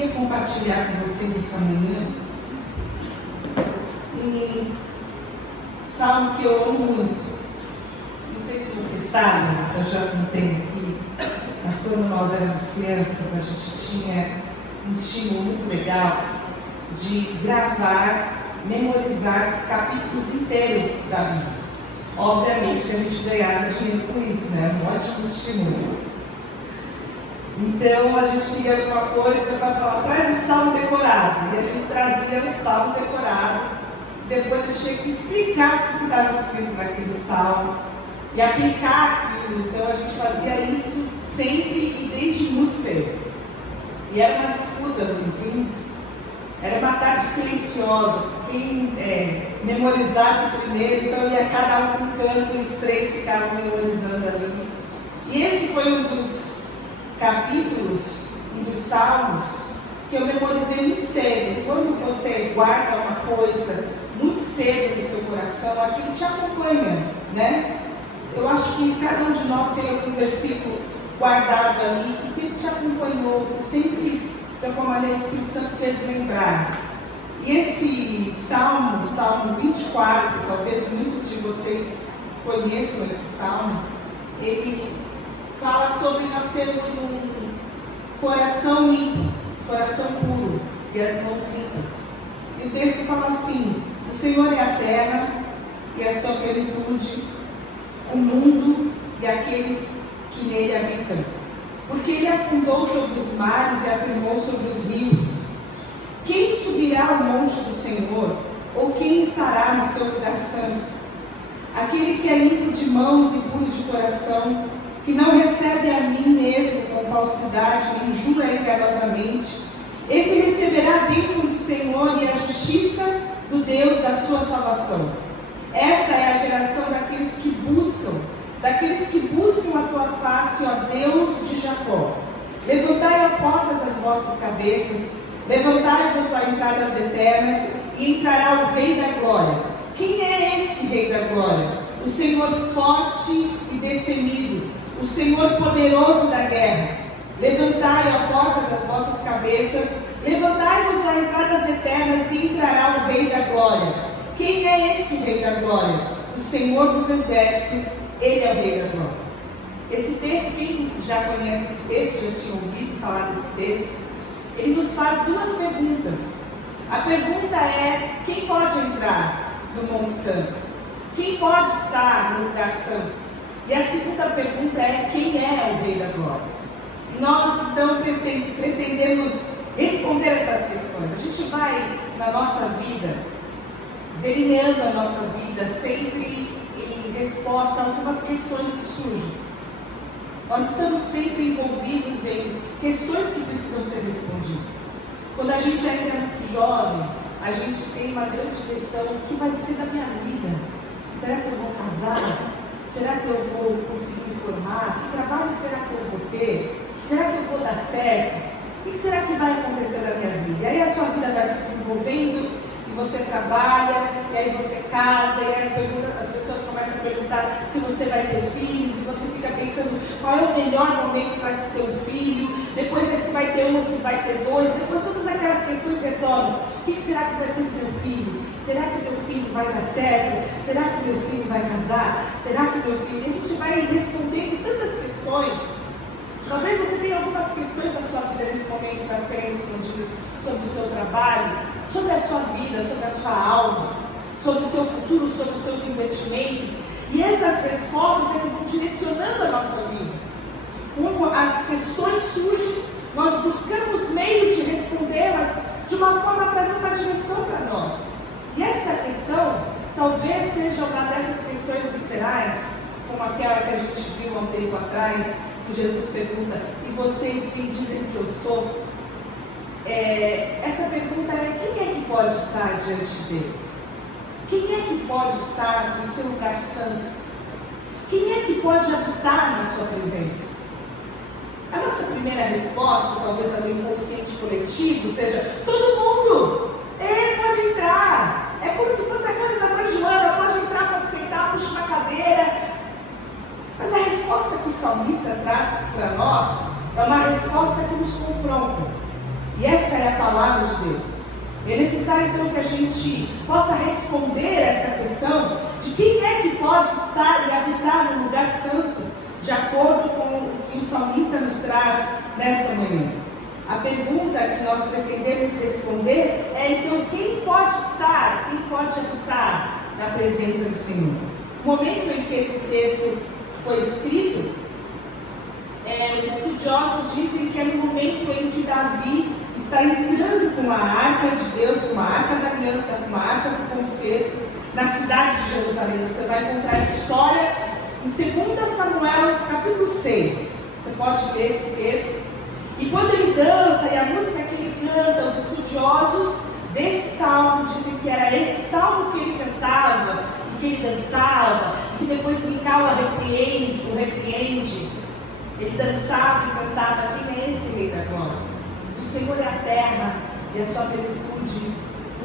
queria compartilhar com vocês essa manhã um salmo que eu amo muito. Não sei se vocês sabem, eu já contei aqui, mas quando nós éramos crianças, a gente tinha um estímulo muito legal de gravar, memorizar capítulos inteiros da Bíblia. Obviamente que a gente ganhava dinheiro com isso, né? Um ótimo estímulo. Então a gente queria uma coisa para falar, traz o salmo decorado. E a gente trazia o salmo decorado. Depois a gente tinha que explicar o que estava escrito naquele salmo e aplicar aquilo. Então a gente fazia isso sempre e desde muito cedo. E era uma disputa assim, era uma tarde silenciosa. Quem memorizasse primeiro, então ia cada um para um canto e os três ficavam memorizando ali. E esse foi um dos capítulos, um dos salmos, que eu memorizei muito cedo. Quando você guarda uma coisa muito cedo no seu coração, aquilo te acompanha, né? Eu acho que cada um de nós tem algum versículo guardado ali, que sempre te acompanhou, você sempre, de alguma maneira, o Espírito Santo fez lembrar. E esse salmo, Salmo 24, talvez muitos de vocês conheçam esse salmo, ele fala sobre nós termos um coração limpo, coração puro e as mãos limpas. E o texto fala assim: do Senhor é a terra e a sua plenitude, o mundo e aqueles que nele habitam. Porque ele afundou sobre os mares e afirmou sobre os rios. Quem subirá ao monte do Senhor? Ou quem estará no seu lugar santo? Aquele que é limpo de mãos e puro de coração, que não recebe a mim mesmo com falsidade, nem jura enganosamente, esse receberá a bênção do Senhor e a justiça do Deus da sua salvação. Essa é a geração daqueles que buscam a tua face, ó Deus de Jacó. Levantai, ó portas, as vossas cabeças, levantai-vos, ó entradas eternas, e entrará o Rei da Glória. Quem é esse Rei da Glória? O Senhor forte e destemido, o Senhor poderoso da guerra. Levantai, ó portas, as vossas cabeças, levantai-vos, ó entradas eternas, e entrará o Rei da Glória. Quem é esse Rei da Glória? O Senhor dos Exércitos, Ele é o Rei da Glória. Esse texto, quem já conhece esse texto, já tinha ouvido falar desse texto, ele nos faz duas perguntas. A pergunta é: quem pode entrar no Monte Santo? Quem pode estar no lugar santo? E a segunda pergunta é: quem é o Rei da Glória? E nós então pretendemos responder essas questões. A gente vai, na nossa vida, delineando a nossa vida sempre em resposta a algumas questões que surgem. Nós estamos sempre envolvidos em questões que precisam ser respondidas. Quando a gente ainda é muito jovem, a gente tem uma grande questão: o que vai ser da minha vida? Será que eu vou casar? Será que eu vou conseguir me formar? Que trabalho será que eu vou ter? Será que eu vou dar certo? O que será que vai acontecer na minha vida? E aí a sua vida vai se desenvolvendo, e você trabalha, e aí você casa, e aí as pessoas começam a perguntar se você vai ter filhos, e você fica pensando qual é o melhor momento para se ter um filho, depois se vai ter um ou se vai ter dois, depois todas aquelas questões retornam: o que será que vai ser do meu filho? Será que meu filho vai dar certo? Será que meu filho vai casar? Será que meu filho... E a gente vai respondendo tantas questões. Talvez você tenha algumas questões da sua vida nesse momento para serem respondidas, sobre o seu trabalho, sobre a sua vida, sobre a sua alma, sobre o seu futuro, sobre os seus investimentos. E essas respostas vão direcionando a nossa vida. Quando as questões surgem, nós buscamos meios de respondê-las de uma forma a trazer uma direção para nós. E essa questão talvez seja uma dessas questões viscerais, como aquela que a gente viu há um tempo atrás, que Jesus pergunta: e vocês quem dizem que eu sou? Essa pergunta é: quem é que pode estar diante de Deus? Quem é que pode estar no seu lugar santo? Quem é que pode habitar na sua presença? A nossa primeira resposta, talvez ali inconsciente coletivo, seja: todo mundo! Pode entrar! É como se fosse a casa da mãe Joana: pode entrar, pode sentar, puxa uma cadeira. Mas a resposta que o salmista traz para nós é uma resposta que nos confronta. E essa é a palavra de Deus. É necessário então que a gente possa responder essa questão de quem é que pode estar e habitar no lugar santo, de acordo com o que o salmista nos traz nessa manhã. A pergunta que nós pretendemos responder é então quem pode estar, quem pode habitar na presença do Senhor. No momento em que esse texto foi escrito, os estudiosos dizem que é no momento em que Davi está entrando com a arca de Deus, com a arca da aliança, com a arca do concerto, na cidade de Jerusalém. Você vai encontrar essa história em 2 Samuel, capítulo 6. Você pode ler esse texto. E quando ele dança, e a música que ele canta, os estudiosos desse salmo dizem que era esse salmo que ele cantava, e que ele dançava, e que depois Mical o repreende. Ele dançava e cantava: quem é esse Rei da Glória? O Senhor é a terra e a sua plenitude,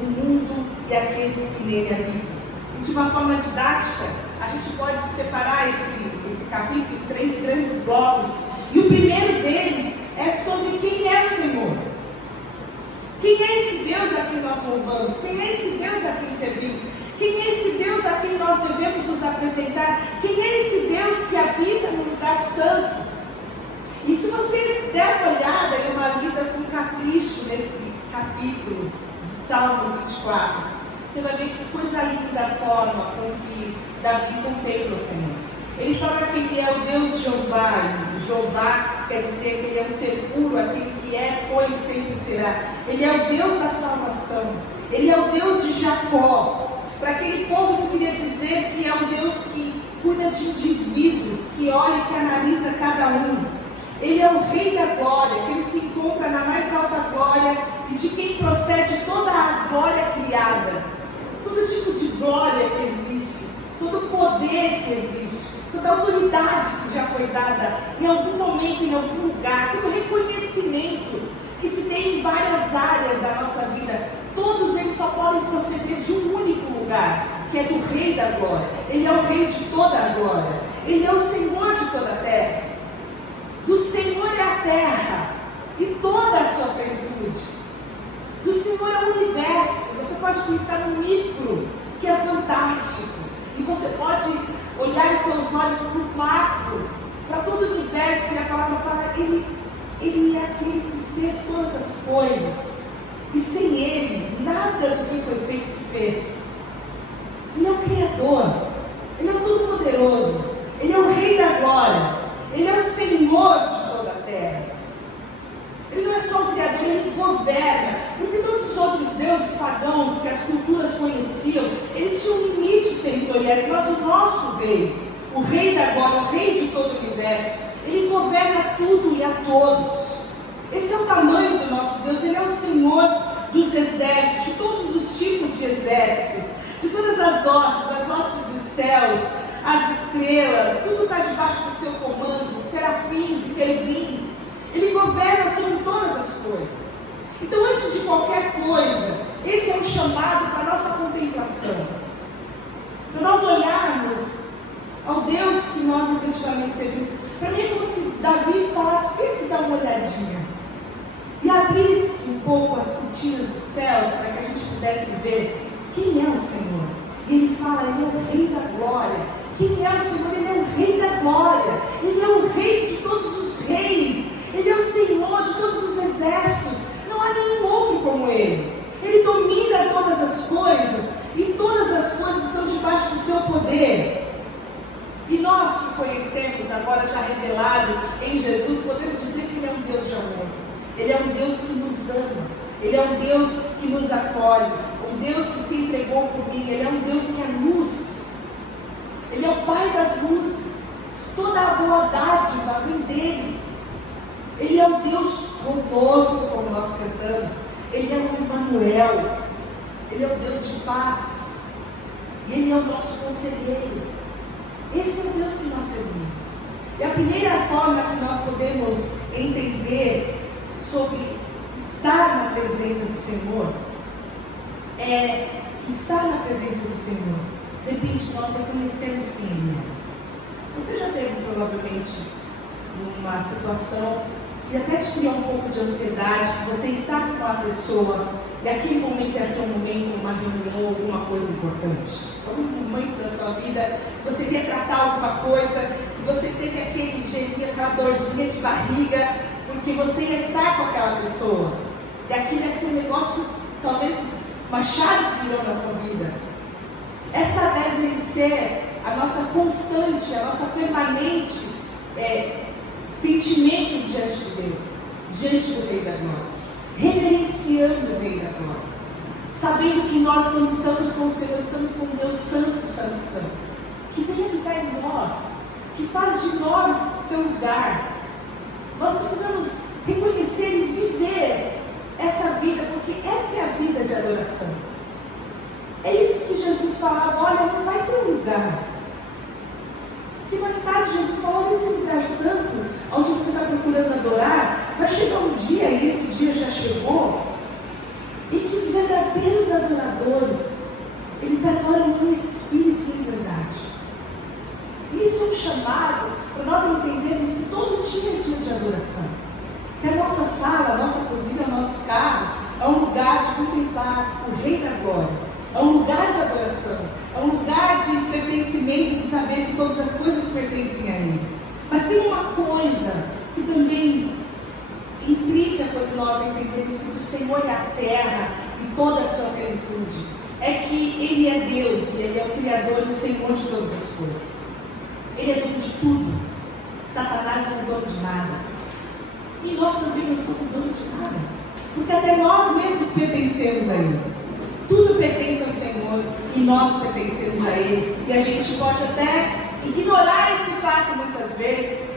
o mundo e aqueles que nele habitam. E de uma forma didática, a gente pode separar esse capítulo em 3 grandes blocos. E o primeiro deles é sobre quem é o Senhor. Quem é esse Deus a quem nós louvamos? Quem é esse Deus a quem servimos? Quem é esse Deus a quem nós devemos nos apresentar? Quem é esse Deus que habita no lugar santo? E se você der uma olhada e uma lida com capricho nesse capítulo de Salmo 24, você vai ver que coisa linda a forma com que Davi contempla o Senhor. Ele fala que ele é o Deus Jeová, e Jeová quer dizer que ele é um ser puro, aquele que é, foi e sempre será. Ele é o Deus da salvação, ele é o Deus de Jacó. Para aquele povo isso queria dizer que é um Deus que cuida de indivíduos, que olha e que analisa cada um. Ele é o Rei da Glória, que ele se encontra na mais alta glória e de quem procede toda a glória criada. Todo tipo de glória que existe, todo poder que existe, toda autoridade que já foi dada em algum momento, em algum lugar, todo reconhecimento que se tem em várias áreas da nossa vida, todos eles só podem proceder de um único lugar, que é do Rei da Glória. Ele é o Rei de toda a glória, ele é o Senhor de toda a terra. Do Senhor é a terra e toda a sua plenitude. Do Senhor é o universo. Você pode pensar no micro, que é fantástico. E você pode olhar os seus olhos para o macro, para todo o universo. E a palavra fala, ele é aquele que fez todas as coisas. E sem Ele, nada do que foi feito se fez. Ele é o Criador. Ele é o Todo-Poderoso. Ele é o Rei da Glória. Ele é o Senhor de toda a terra. Ele não é só o Criador, ele governa. Porque todos os outros deuses pagãos que as culturas conheciam, eles tinham limites territoriais. Mas o nosso Rei, o Rei da Glória, o Rei de todo o universo, ele governa tudo e a todos. Esse é o tamanho do nosso Deus. Ele é o Senhor dos exércitos, de todos os tipos de exércitos, de todas as hostes dos céus, as estrelas, tudo está debaixo do seu comando, serafins e querubins. Ele governa sobre todas as coisas. Então, antes de qualquer coisa, esse é um chamado para a nossa contemplação. Para nós olharmos ao Deus que nós efetivamente servimos. Para mim é como se Davi falasse, vem aqui dar uma olhadinha. E abrisse um pouco as cortinas dos céus para que a gente pudesse ver quem é o Senhor. E ele fala, ele é o Rei da Glória. Quem é o Senhor? Ele é o Rei da Glória. Ele é o Rei de todos os reis. Ele é o Senhor de todos os exércitos. Não há nenhum outro como Ele. Ele domina todas as coisas. E todas as coisas estão debaixo do seu poder. E nós que conhecemos agora já revelado em Jesus, podemos dizer que Ele é um Deus de amor. Ele é um Deus que nos ama. Ele é um Deus que nos acolhe. Um Deus que se entregou por mim. Ele é um Deus que é luz. Ele é o Pai das luzes. Toda a boa dádiva vem dele. Ele é o Deus conosco, como nós cantamos. Ele é o Emmanuel. Ele é o Deus de paz. E Ele é o nosso conselheiro. Esse é o Deus que nós servimos. E a primeira forma que nós podemos entender sobre estar na presença do Senhor é estar na presença do Senhor. Depende de nós reconhecermos quem Ele é. Você já teve provavelmente uma situação que até te cria um pouco de ansiedade, que você está com uma pessoa e aquele momento é seu momento, uma reunião, alguma coisa importante. Algum momento da sua vida, você ia tratar alguma coisa e você teve aquele jeitinho, aquela dorzinha de barriga, porque você ia estar com aquela pessoa. E aquilo ia ser um negócio, talvez uma chave que virou na sua vida. Essa deve ser a nossa constante, a nossa permanente sentimento diante de Deus, diante do Rei da Glória, reverenciando o Rei da Glória, sabendo que nós, quando estamos com o Senhor, estamos com o Deus Santo, Santo, Santo, que vem habitar em nós, que faz de nós seu lugar. Nós precisamos reconhecer e viver essa vida, porque essa é a vida de adoração. É isso que Jesus falava: olha, não vai ter um lugar. Que mais tarde Jesus falou: nesse lugar santo, onde você está procurando adorar, vai chegar um dia, e esse dia já chegou, em que os verdadeiros adoradores, eles adoram em espírito e em verdade. Isso é um chamado para nós entendermos que todo dia é dia de adoração. Que a nossa sala, a nossa cozinha, o nosso carro é um lugar de contemplar o Rei da Glória. É um lugar de adoração, é um lugar de pertencimento, de saber que todas as coisas pertencem a Ele. Mas tem uma coisa que também implica quando nós entendemos que o Senhor é a terra e toda a sua plenitude. É que Ele é Deus e Ele é o Criador e o Senhor de todas as coisas. Ele é dono de tudo. Satanás não é dono de nada. E nós também não somos donos de nada. Porque até nós mesmos pertencemos a Ele. Tudo pertence ao Senhor e nós pertencemos a Ele. E a gente pode até ignorar esse fato muitas vezes,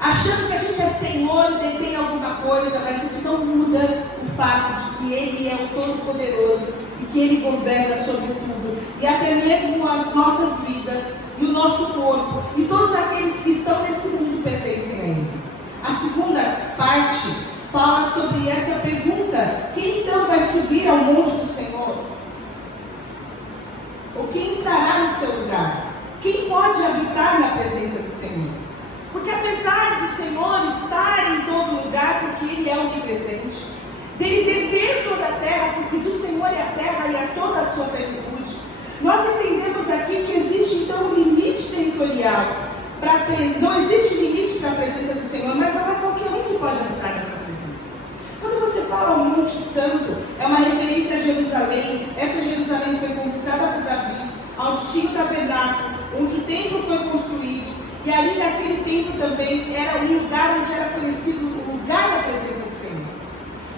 achando que a gente é Senhor e detém alguma coisa, mas isso não muda o fato de que Ele é o Todo-Poderoso e que Ele governa sobre tudo. E até mesmo as nossas vidas e o nosso corpo e todos aqueles que estão nesse mundo pertencem a Ele. A segunda parte fala sobre essa pergunta: quem então vai subir ao monte do Senhor? Ou quem estará no seu lugar? Quem pode habitar na presença do Senhor? Porque apesar do Senhor estar em todo lugar, porque Ele é onipresente, dele deter toda a terra, porque do Senhor é a terra e a toda a sua plenitude, nós entendemos aqui que existe então um limite territorial. Não existe limite para a presença do Senhor, mas não é qualquer um que pode habitar na sua presença. Quando você fala o Monte Santo, é uma referência a Jerusalém. Essa Jerusalém foi conquistada por Davi, onde tinha o tabernáculo, onde o templo foi construído, e ali naquele templo também era um lugar onde era conhecido o lugar da presença do Senhor.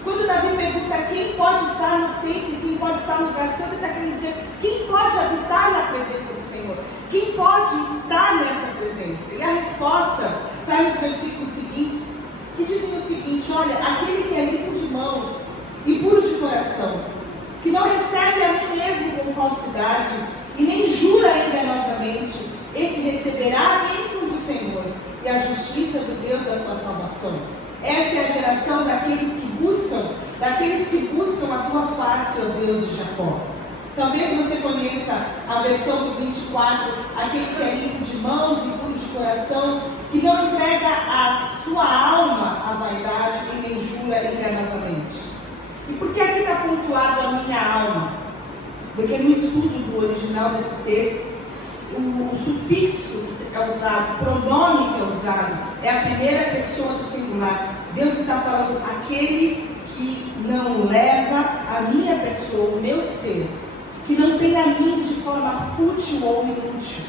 Quando Davi pergunta quem pode estar no templo, quem pode estar no lugar santo, ele está querendo dizer quem pode habitar na presença do Senhor, quem pode estar nessa presença. E a resposta está nos versículos seguintes, que dizem o seguinte: olha, aquele que é limpo de mãos e puro de coração, que não recebe a mim mesmo com falsidade e nem jura enganosamente, esse receberá a bênção do Senhor e a justiça do Deus da sua salvação. Esta é a geração daqueles que buscam a tua face, ó Deus de Jacó. Talvez você conheça a versão do 24, aquele que é limpo de mãos e puro de coração, que não entrega a sua alma à vaidade e nem jura enganosamente. E por que aqui está pontuado a minha alma? Porque no estudo do original desse texto, o sufixo que é usado, o pronome que é usado, é a primeira pessoa do singular. Deus está falando aquele que não leva a minha pessoa, o meu ser, que não tem a mim de forma fútil ou inútil.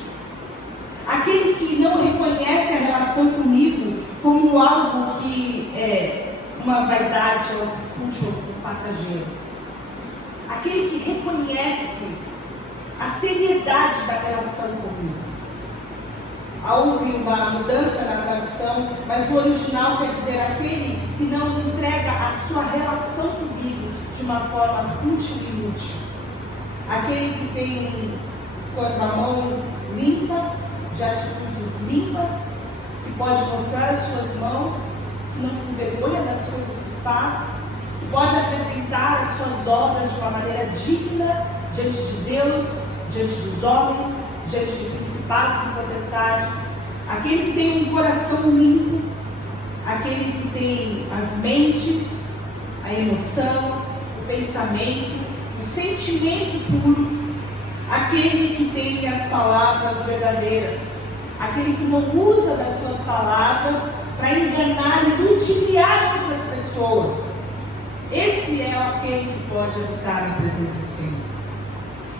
Aquele que não reconhece a relação comigo como algo que é uma vaidade, algo fútil, algo passageiro. Aquele que reconhece a seriedade da relação comigo. Houve uma mudança na tradução, mas o original quer dizer aquele que não entrega a sua relação comigo de uma forma fútil e inútil. Aquele que tem a mão limpa, de atitudes limpas, que pode mostrar as suas mãos, que não se envergonha das coisas que faz, que pode apresentar as suas obras de uma maneira digna diante de Deus, diante dos homens, diante de principados e potestades. Aquele que tem um coração limpo, aquele que tem as mentes, a emoção, o pensamento, o sentimento puro, aquele que tem as palavras verdadeiras, aquele que não usa das suas palavras para enganar e ludibriar outras pessoas. Esse é aquele que pode habitar na presença do Senhor.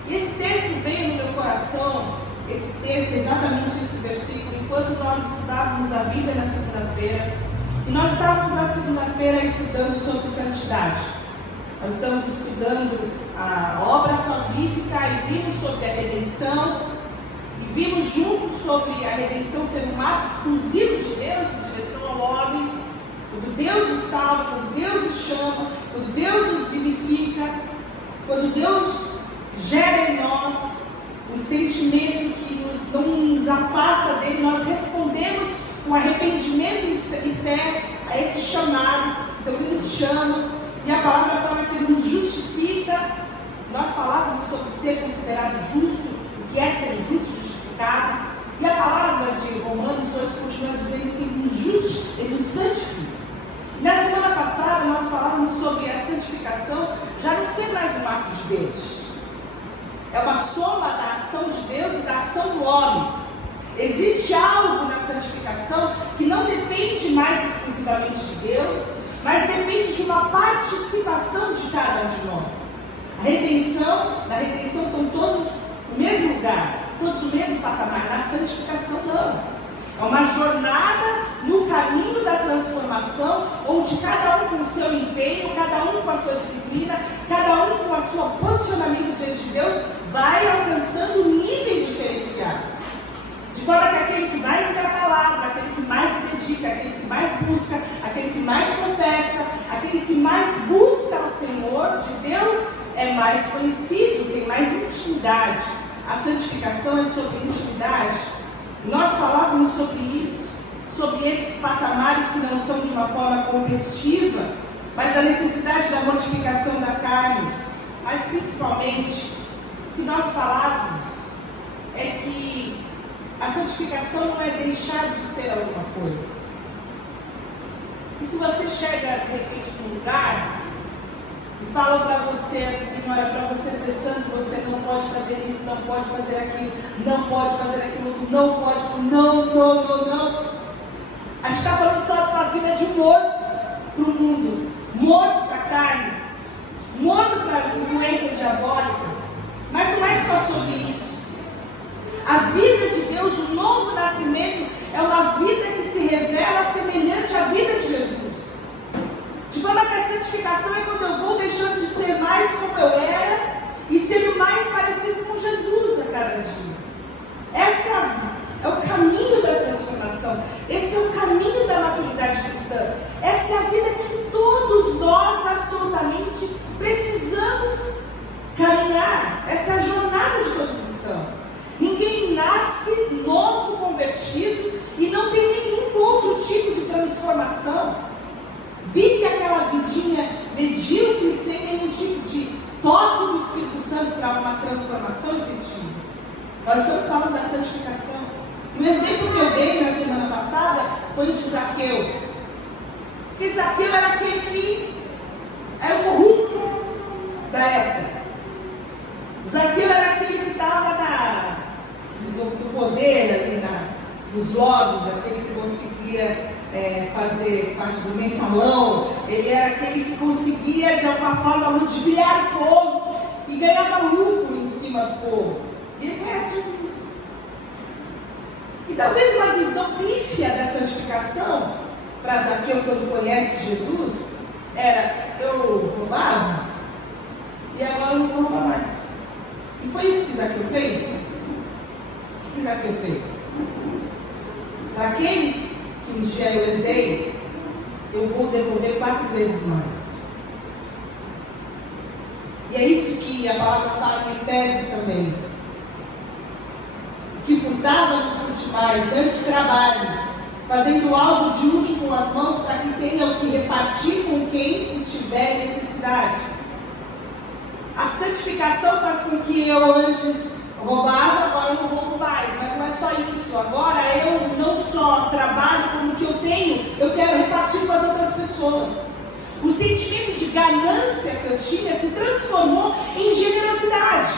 E esse texto veio no meu coração, esse texto, exatamente esse versículo, enquanto nós estudávamos a Bíblia na segunda-feira. E nós estávamos na segunda-feira estudando sobre santidade. Nós estamos estudando a obra salvífica e vimos sobre a redenção. E vimos juntos sobre a redenção ser um ato exclusivo de Deus em direção ao homem. Quando Deus nos salva, quando Deus nos chama, quando Deus nos vivifica, quando Deus gera em nós um sentimento que não nos afasta dele, nós respondemos com arrependimento e fé a esse chamado. Então ele nos chama, e a palavra fala que ele nos justifica. Nós falávamos sobre ser considerado justo, o que é ser justo e justificado, e a palavra de Romanos 8 continua dizendo que ele nos justifica, ele nos santifica. E na semana passada nós falávamos sobre a santificação já não ser mais um ato de Deus. É uma soma da ação de Deus e da ação do homem. Existe algo na santificação que não depende mais exclusivamente de Deus, mas depende de uma participação de cada um de nós. Na redenção estão todos no mesmo lugar, todos no mesmo patamar. Na santificação não. É uma jornada no caminho da transformação, onde cada um com o seu empenho, cada um com a sua disciplina, cada um com o seu posicionamento diante de Deus, vai alcançando níveis diferenciados. De forma que aquele que mais lê a palavra, aquele que mais se dedica, aquele que mais busca, aquele que mais confessa, aquele que mais busca o Senhor de Deus, é mais conhecido, tem mais intimidade. A santificação é sobre intimidade. E nós falávamos sobre isso, sobre esses patamares que não são de uma forma competitiva, mas da necessidade da mortificação da carne. Mas principalmente, o que nós falávamos é que a santificação não é deixar de ser alguma coisa. E se você chega de repente num lugar e falam para você assim: olha, para você ser santo, você não pode fazer isso, não pode fazer aquilo, não pode fazer aquilo outro, não pode, não. A gente está falando só para a vida de morto para o mundo, morto para a carne, morto para as influências diabólicas. Mas não é só sobre isso. A vida de Deus, o novo nascimento, é uma vida que se revela semelhante à vida de Jesus. De forma que a santificação é quando eu vou deixando de ser mais como eu era e sendo mais parecido com Jesus a cada dia. Esse é o caminho da transformação. Esse é o caminho da maturidade cristã. Essa é a vida que todos nós absolutamente precisamos caminhar. Essa é a jornada de todo cristão. Ninguém nasce novo, convertido e não tem nenhum outro tipo de transformação. Vive aquela vidinha medíocre sem nenhum tipo de toque do Espírito Santo para uma transformação efetiva. Nós estamos falando da santificação. E o exemplo que eu dei na semana passada foi o de Zaqueu. Porque Zaqueu era aquele que era o corrupto da época. Zaqueu era aquele que estava no poder ali nos lobbies, aquele que conseguia fazer parte do mensalão. Ele era aquele que conseguia de alguma forma ludibriar o povo e ganhava lucro em cima do povo. Ele conhece Jesus. E talvez uma visão pífia da santificação para Zaqueu quando conhece Jesus era: eu roubava e agora eu não vou roubar mais. E foi isso que Zaqueu fez? O que Zaqueu fez? Para aqueles que um dia eu lesei, eu vou devolver 4 vezes mais. E é isso que a palavra fala em Efésios também. O que furtava não furte mais, antes trabalhe, fazendo algo de útil com as mãos, para que tenha o que repartir com quem estiver em necessidade. A santificação faz com que eu antes roubava, agora eu não roubo mais. Mas não é só isso. Agora eu não só trabalho com o que eu tenho, eu quero repartir com as outras pessoas. O sentimento de ganância que eu tinha se transformou em generosidade.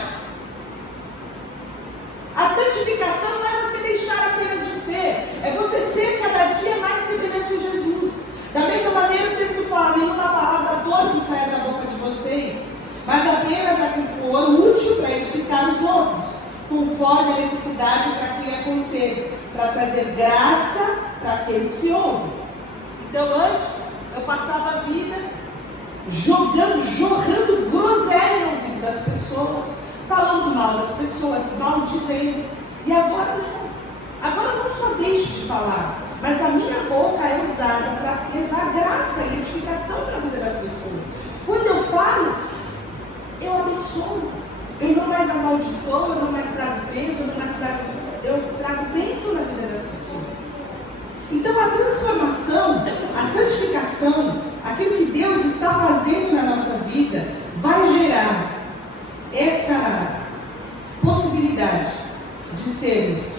A santificação não é você deixar apenas de ser, é você ser cada dia mais semelhante a Jesus. Da mesma maneira, o texto fala: nenhuma palavra torpe saia da boca de vocês, mas apenas a que for útil para edificar os outros, conforme a necessidade para quem aconselha, para trazer graça para aqueles que ouvem. Então, antes, eu passava a vida jorrando groselha no ouvido das pessoas, falando mal das pessoas, maldizendo. E agora não. Agora eu não só deixo de falar, mas a minha boca é usada para levar graça e edificação para a vida das pessoas. Quando eu falo, eu abençoo. Eu não mais amaldiçoo, eu não mais trago peso, eu trago bênção na vida das pessoas. Então a transformação, a santificação, aquilo que Deus está fazendo na nossa vida, vai gerar essa possibilidade de sermos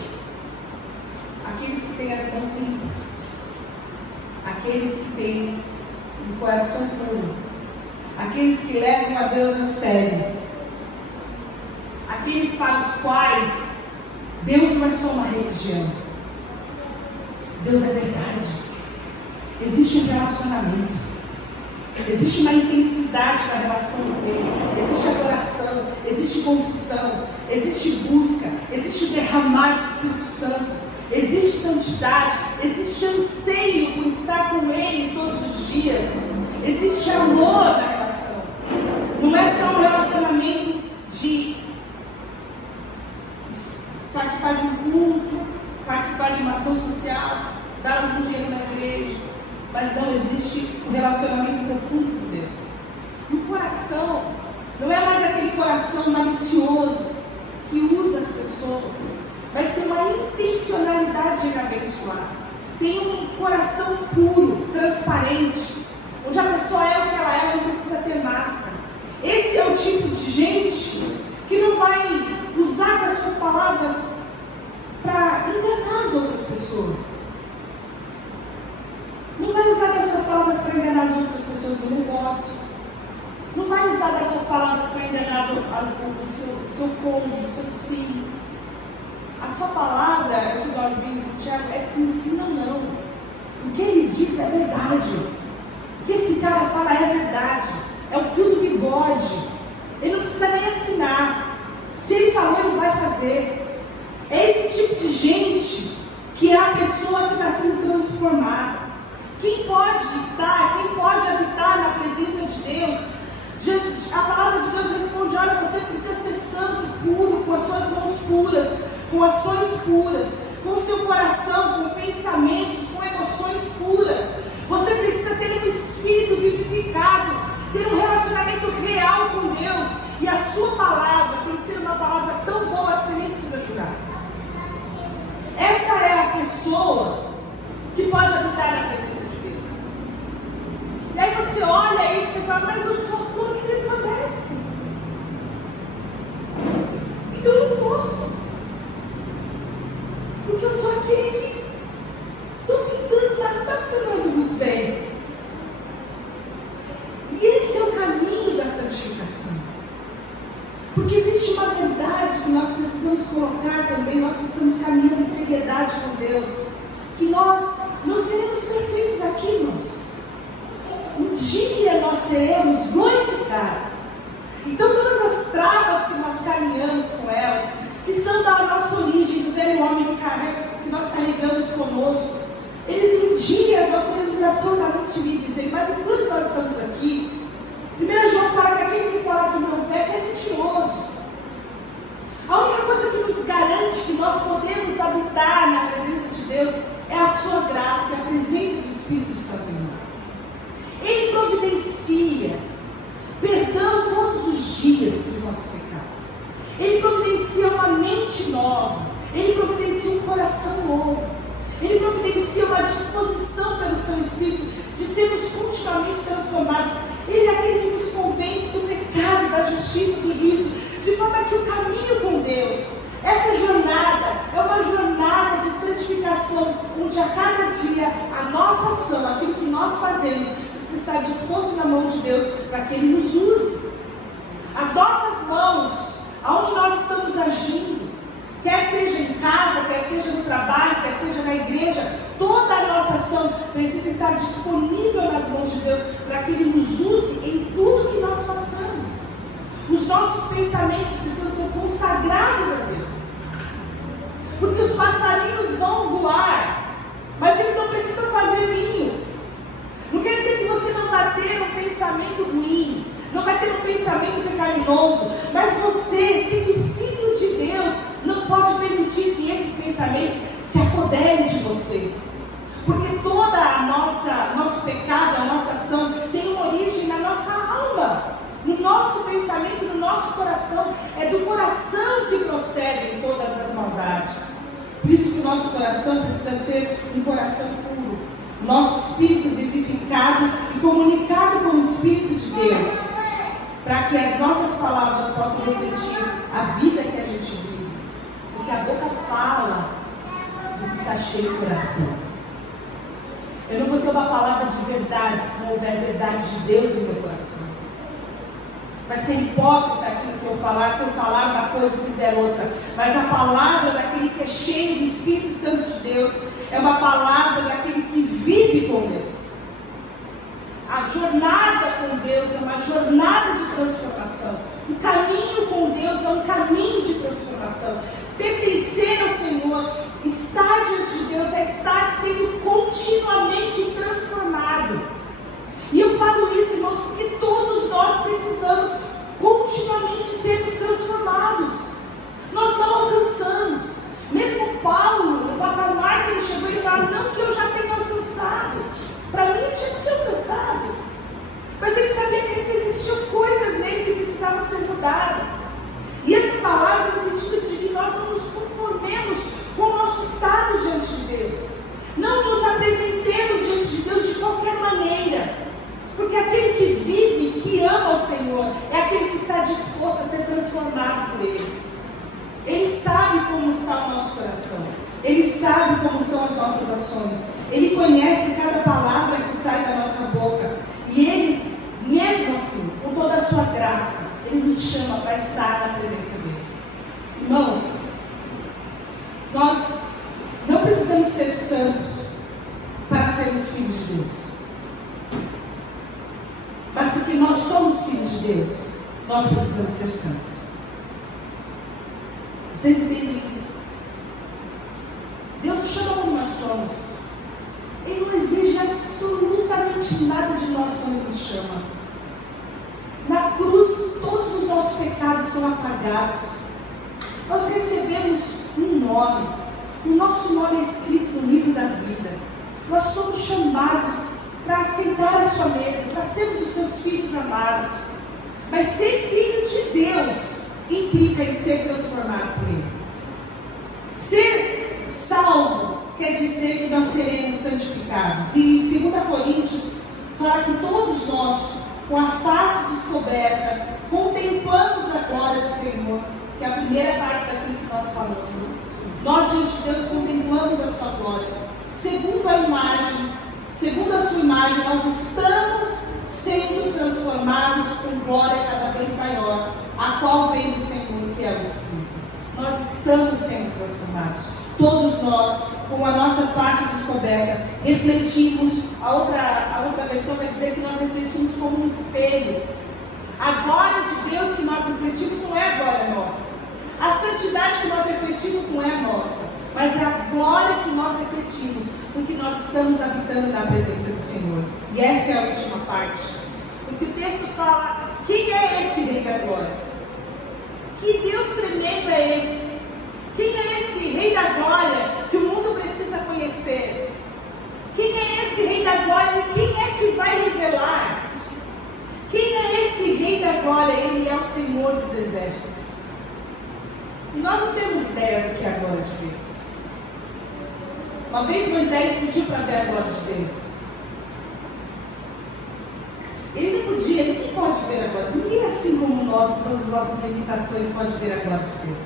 aqueles que têm as mãos limpas, aqueles que têm um coração puro, aqueles que levam a Deus a sério, aqueles para os quais Deus não é só uma religião, Deus é verdade. Existe um relacionamento, existe uma intensidade na relação com Ele, existe adoração, existe confissão, existe busca, existe derramar do Espírito Santo, existe santidade, existe anseio por estar com Ele todos os dias, existe amor na relação. Não é só um relacionamento de participar de um culto, participar de uma ação social, dar algum dinheiro na igreja, mas não existe um relacionamento profundo com Deus. E o coração não é mais aquele coração malicioso que usa as pessoas, mas tem uma intencionalidade em abençoar. Tem um coração puro, transparente, onde a pessoa é o que ela é, não precisa ter máscara. Esse é o tipo de gente que não vai usar das suas palavras para enganar as outras pessoas. Não vai usar das suas palavras para enganar as outras pessoas do negócio. Não vai usar das suas palavras para enganar o seu cônjuge, os seus filhos. A sua palavra, é o que nós vimos em Tiago, é sim, sim ou não. O que ele diz é verdade. O que esse cara fala é verdade. É o fio do bigode. Ele não precisa nem assinar. Se ele falou, ele vai fazer. É esse tipo de gente que é a pessoa que está sendo transformada. Quem pode estar, quem pode habitar na presença de Deus? A palavra de Deus responde: olha, você precisa ser santo, puro, com as suas mãos puras, com ações puras, com o seu coração, com pensamentos, com emoções puras. Você precisa ter um espírito vivificado, ter um relacionamento real com Deus. E a sua palavra tem que ser uma palavra tão boa que você nem precisa jurar. Essa é a pessoa que pode habitar na presença de Deus. E aí você olha isso e fala: mas eu sou a flor que desvanece, então eu não posso, porque eu sou aquele que estou tentando, mas não está funcionando muito bem. E esse é o caminho da santificação. Porque existe uma verdade que nós precisamos colocar também, nós que estamos caminhando em seriedade com Deus, que nós não seremos perfeitos aqui, irmãos. Um dia nós seremos glorificados. Então todas as travas que nós caminhamos com elas, que são da nossa origem, do velho homem que nós carregamos conosco, eles um dia nós seremos absolutamente livres. Mas enquanto nós estamos aqui, 1 João fala que aquele que fala que não peca é mentiroso. A única coisa que nos garante que nós podemos habitar na presença de Deus é a sua graça, a presença do Espírito Santo em nós. Ele providencia perdão todos os dias dos nossos pecados. Ele providencia uma mente nova. Ele providencia um coração novo. Ele providencia uma disposição pelo seu Espírito de sermos continuamente transformados. Ele é aquele que nos convence do pecado, da justiça, do juízo, de forma que o caminho com Deus, essa jornada é uma jornada de santificação, onde a cada dia a nossa ação, aquilo que nós fazemos, precisa estar disposto na mão de Deus para que Ele nos use. As nossas mãos, aonde nós estamos agindo, quer seja em casa, quer seja no trabalho, quer seja na igreja, toda a nossa ação precisa estar disponível nas mãos de Deus para que Ele nos use em tudo que nós façamos. Os nossos pensamentos precisam ser consagrados a Deus. Porque os passarinhos vão voar, mas eles não precisam fazer ninho. Não quer dizer que você não vai ter um pensamento ruim, não vai ter um pensamento pecaminoso, mas você, sendo filho de Deus, não pode permitir que esses pensamentos se apoderem de você. Porque toda a nosso pecado, a nossa ação, tem uma origem na nossa alma, no nosso pensamento, no nosso coração. É do coração que procedem todas as maldades. Por isso que o nosso coração precisa ser um coração puro, nosso espírito vivificado e comunicado com o Espírito de Deus, para que as nossas palavras possam refletir a vida que a gente vive. Porque a boca fala do que está cheio o coração. Eu não vou ter uma palavra de verdade se não houver verdade de Deus em meu coração. Vai ser hipócrita aquilo que eu falar, se eu falar uma coisa e fizer outra. Mas a palavra daquele que é cheio do Espírito Santo de Deus é uma palavra daquele que vive com Deus. A jornada com Deus é uma jornada de transformação. O caminho com Deus é um caminho de transformação. Pertencer ao Senhor, estar diante de Deus, é estar sendo continuamente transformado. E eu falo isso, irmãos, porque todos nós precisamos continuamente sermos transformados. Nós não alcançamos. Mesmo Paulo, no patamar que ele chegou, ele fala, não que eu já tenha alcançado. Para mim, ele já tinha alcançado. Mas ele sabia que existiam coisas nele que precisavam ser mudadas. E essa palavra no sentido de que nós não nos conformemos com o nosso estado diante de Deus. Não nos apresentemos diante de Deus de qualquer maneira. Porque aquele que vive, que ama o Senhor, é aquele que está disposto a ser transformado por Ele. Ele sabe como está o nosso coração. Ele sabe como são as nossas ações. Ele conhece cada palavra que sai da nossa boca. E Ele, mesmo assim, com toda a sua graça, Ele nos chama para estar na presença dEle. Irmãos, nós não precisamos ser santos para sermos filhos de Deus. Mas porque nós somos filhos de Deus, nós precisamos ser santos. Vocês entendem isso? Deus nos chama como nós somos. Ele não exige absolutamente nada de nós quando Ele nos chama. Na cruz, todos os nossos pecados são apagados. Nós recebemos um nome. O nosso nome é escrito no livro da vida. Nós somos chamados para sentar à sua mesa, para sermos os seus filhos amados. Mas ser filho de Deus implica em ser transformado por Ele. Ser salvo quer dizer que nós seremos santificados. E em 2 Coríntios fala que todos nós, com a face descoberta, contemplamos a glória do Senhor, que é a primeira parte daquilo que nós falamos. Nós, diante de Deus, contemplamos a sua glória. Segundo a sua imagem, nós estamos sendo transformados com glória cada vez maior, a qual vem do Senhor, que é o Espírito. Nós estamos sendo transformados. Todos nós, com a nossa face descoberta, refletimos. A outra versão vai dizer que nós refletimos como um espelho. A glória de Deus que nós refletimos não é a glória nossa. A santidade que nós refletimos não é a nossa, mas é a glória que nós refletimos, porque nós estamos habitando na presença do Senhor. E essa é a última parte. Porque o texto fala, quem é esse Rei da Glória? Que Deus tremendo é esse? Quem é esse Rei da Glória que o mundo precisa conhecer? Quem é esse Rei da Glória e quem é que vai revelar? Quem é esse Rei da Glória? Ele é o Senhor dos Exércitos. E nós não temos ideia do que é a glória de Deus. Uma vez Moisés pediu para ver a glória de Deus. Ele não pode ver a glória. Ninguém é assim como nós, com todas as nossas limitações, pode ver a glória de Deus.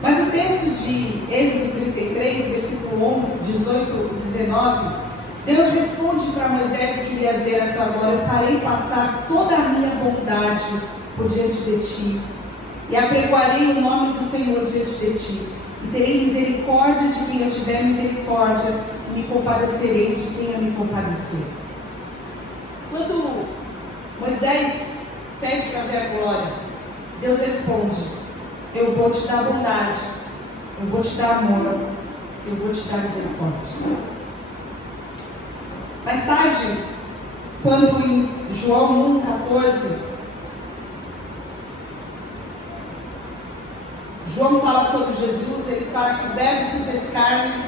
Mas o texto de Êxodo 33, versículo 11, 18 e 19, Deus responde para Moisés que queria ver a sua glória: eu farei passar toda a minha bondade por diante de ti, e apregoarei o nome do Senhor diante de ti, e terei misericórdia de quem eu tiver misericórdia, e me compadecerei de quem eu me compadecer. Quando Moisés pede para ver a glória, Deus responde: eu vou te dar bondade, eu vou te dar amor, eu vou te dar misericórdia. Mais tarde, quando em João 1,14, João fala sobre Jesus, ele fala que o Verbo se fez carne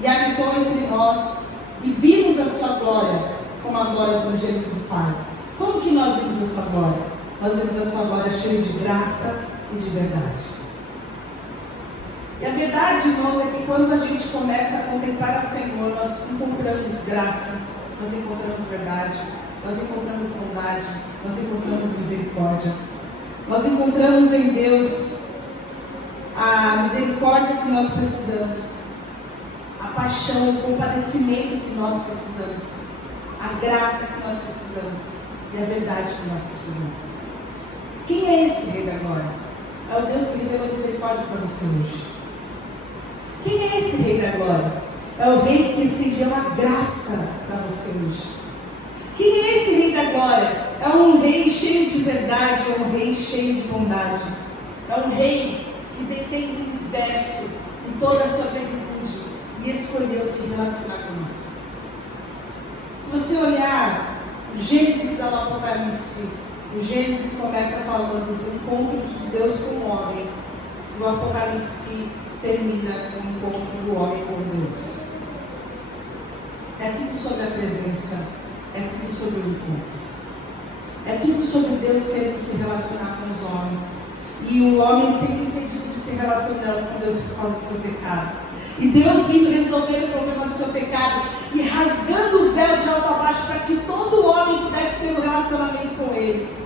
e habitou entre nós, e vimos a sua glória, como a glória do unigênito do Pai. Como que nós vimos a sua glória? Nós vimos a sua glória cheia de graça e de verdade. E a verdade, irmãos, é que quando a gente começa a contemplar o Senhor, nós encontramos graça, nós encontramos verdade, nós encontramos bondade, nós encontramos misericórdia. Nós encontramos em Deus a misericórdia que nós precisamos, a paixão, o compadecimento que nós precisamos, a graça que nós precisamos e a verdade que nós precisamos. Quem é esse Rei da Glória? É o Deus que revelou misericórdia para você hoje. Quem é esse Rei da Glória? É o Rei que estendeu a graça para você hoje. Quem é esse Rei da Glória? É um Rei cheio de verdade, é um Rei cheio de bondade. É um Rei que detém o universo em toda a sua plenitude e escolheu se relacionar conosco. Se você olhar o Gênesis ao Apocalipse, o Gênesis começa falando do encontro de Deus com o homem, e o Apocalipse termina com o encontro do homem com Deus. É tudo sobre a presença, é tudo sobre o encontro, é tudo sobre Deus querendo se relacionar com os homens, e o homem sempre impedido de se relacionar com Deus por causa do seu pecado, e Deus vindo resolver o problema do seu pecado e rasgando o véu de alto a baixo para que todo homem pudesse ter um relacionamento com Ele,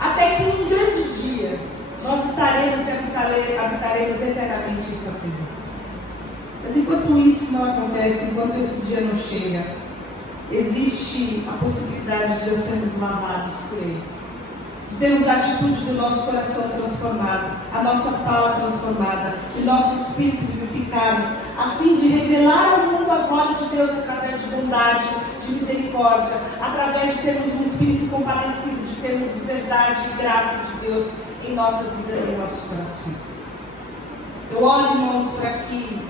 até que um grande dia nós estaremos e habitaremos eternamente em sua presença. Mas enquanto isso não acontece, enquanto esse dia não chega, existe a possibilidade de nós sermos lavados por Ele, de termos a atitude do nosso coração transformado, a nossa fala transformada, o nosso espírito vivificados, a fim de revelar ao mundo a glória de Deus através de bondade, de misericórdia, através de termos um espírito compadecido, de termos verdade e graça de Deus em nossas vidas e em nossos corações. Eu oro, irmãos, para que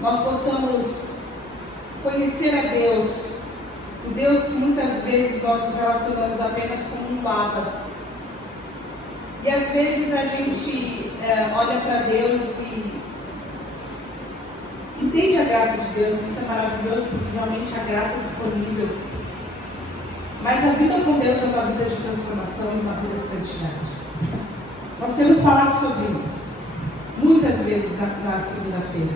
nós possamos conhecer a Deus, o Deus que muitas vezes nós nos relacionamos apenas como um Abba. E às vezes a gente olha para Deus e entende a graça de Deus, isso é maravilhoso, porque realmente a graça é disponível. Mas a vida com Deus é uma vida de transformação e uma vida de santidade. Nós temos falado sobre isso muitas vezes na segunda-feira.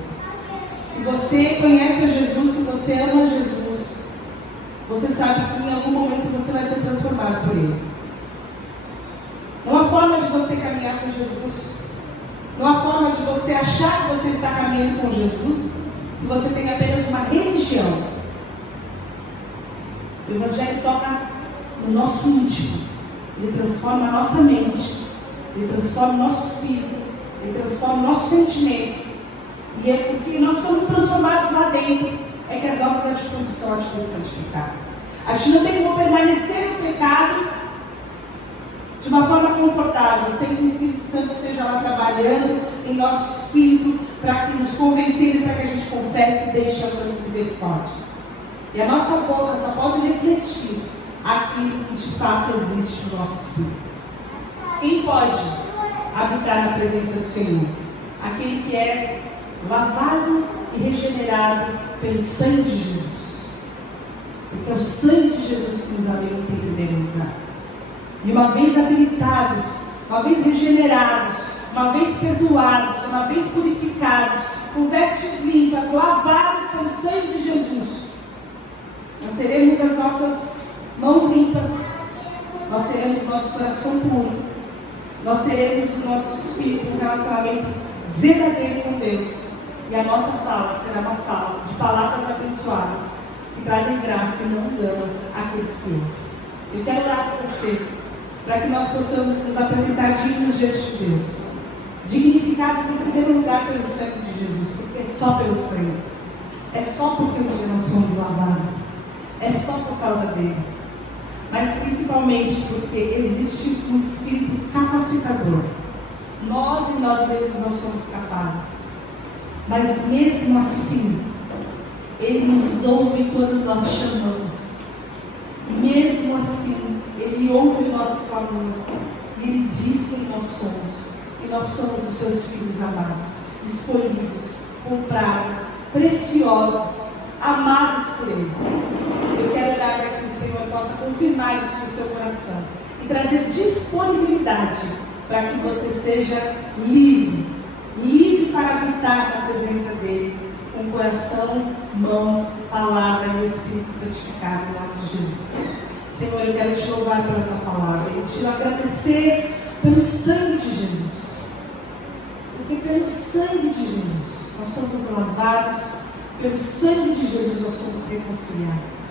Se você conhece a Jesus, se você ama Jesus, você sabe que em algum momento você vai ser transformado por Ele. Não há forma de você caminhar com Jesus, não há forma de você achar que você está caminhando com Jesus, se você tem apenas uma religião. O Evangelho toca no nosso íntimo, ele transforma a nossa mente, ele transforma o nosso espírito, ele transforma o nosso sentimento. E é porque nós somos transformados lá dentro, é que as nossas atitudes são atitudes santificadas. A gente não tem como permanecer no pecado de uma forma confortável, sem que o Espírito Santo esteja lá trabalhando em nosso espírito, para que nos convencer, para que a gente confesse e deixe alcance misericórdia. E a nossa boca só pode refletir aquilo que de fato existe no nosso espírito. Quem pode habitar na presença do Senhor? Aquele que é lavado e regenerado pelo sangue de Jesus. Porque é o sangue de Jesus que nos habilita em primeiro lugar. E uma vez habilitados, uma vez regenerados, uma vez perdoados, uma vez purificados, com vestes limpas, lavados pelo sangue de Jesus, nós teremos as nossas mãos limpas, nós teremos o nosso coração puro, nós teremos o nosso espírito, um relacionamento verdadeiro com Deus, e a nossa fala será uma fala de palavras abençoadas, que trazem graça e não dano àqueles que ouvem. Eu quero orar por você, para que nós possamos nos apresentar dignos diante de Deus, dignificados em primeiro lugar pelo sangue de Jesus, porque é só pelo sangue, é só porque um dia nós fomos lavados, é só por causa dele, mas principalmente porque existe um espírito capacitador. Nós em nós mesmos não somos capazes, mas mesmo assim ele nos ouve quando nós chamamos. Mesmo assim ele ouve o nosso clamor e ele diz quem nós somos, e nós somos os seus filhos amados, escolhidos, comprados, preciosos, amados por ele. Eu quero orar para que o Senhor possa confirmar isso no seu coração e trazer disponibilidade para que você seja livre, livre para habitar na presença dele, com coração, mãos, palavra e Espírito santificado em nome de Jesus. Senhor, eu quero te louvar pela tua palavra e te agradecer pelo sangue de Jesus, porque pelo sangue de Jesus nós somos lavados, pelo sangue de Jesus nós somos reconciliados.